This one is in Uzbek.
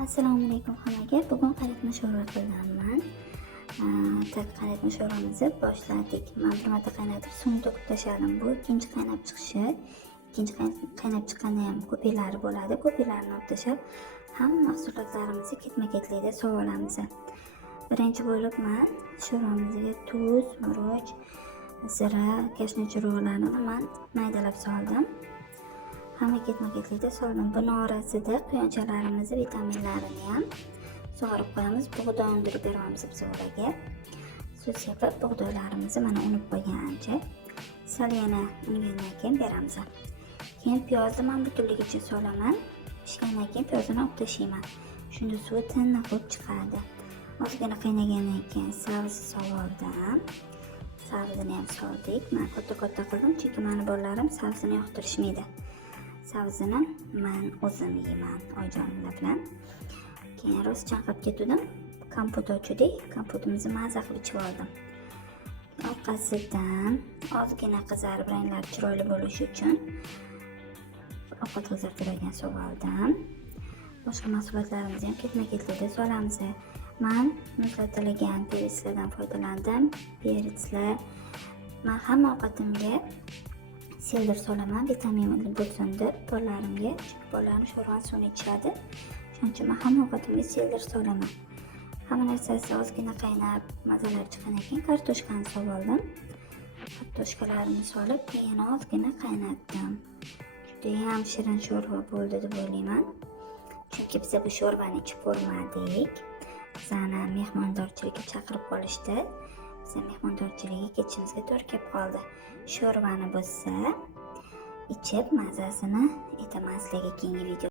Assalomu alaykum hammaga. Bugun qaynatma sho'rva qilganman. Qaynatma sho'rvamizni boshladik. Men bir marta qaynatib, so'ng to'kib tashladim. Bu ikkinchi qaynab chiqishi. Ikkinchi qaynab chiqqanda ham ko'piklari bo'ladi. Ko'piklarini olib tashlab, hamma mahsulotlarimizni ketma-ketlikda solib olamiz. Birinchi bo'lib men sho'rvamizga tuz, murch, zira, kashnich urug'larini men maydalab soldim. Hamma ketma-ketlikda soldim. Buni orasida quyonchalarimizni vitaminlarini ham sug'orib qo'yamiz. Bug'doy undirib beramiz biz ularga. Suv sepib bug'doylarimizni mana unib qo'ygancha sal yana ungandan keyin beramiz. Keyin piyozni men butunligicha solaman. Pishgandan keyin piyozni olib tashlayman. Shunda suvi tiniq bo'lib chiqadi. Ozgina qaynagandan keyin sabzi solib oldim. Sabzini ham soldik. Men katta-katta qildim, chunki meni bolalarim sabzini yoqtirishmaydi. Sabzini men o'zim yeyman oyijonimlar bilan. Keyin rost chanqab ketdim. Kompot ochdik. Kompotimizni maza qilib ichib oldim. Orqasidan ozgina qizarib ranglari chiroyli bo'lishi uchun ovqat qizartiradigan suv oldim. Boshqa mahsulotlarimizni ham ketma-ketlikda solamiz. Men muzlatilgan perslardan foydalandim. Perslar men hamma ovqatimga seldir solaman, vitaminli bo'lsin deb bolalarimga, chunki bolalarim sho'rva suvini ichadi. Shuning uchun men hamma ovqatimga seldir solaman. Hamma narsasi ozgina qaynab, mazalari chiqqandan keyin kartoshkani solib oldim. Kartoshkalarimni solib, keyin ozgina qaynatdim. Juda ham shirin sho'rva bo'ldi deb o'ylayman. Chunki biz bu sho'rvani ichib ko'rmadik. Bizani mehmondorchilikka chaqirib qolishdi. Biz mehmondorchilikka ketishimizga to'g'ri kelib qoldi. Sho'rvani bo'lsa ichib mazasini aytaman sizlarga keyingi video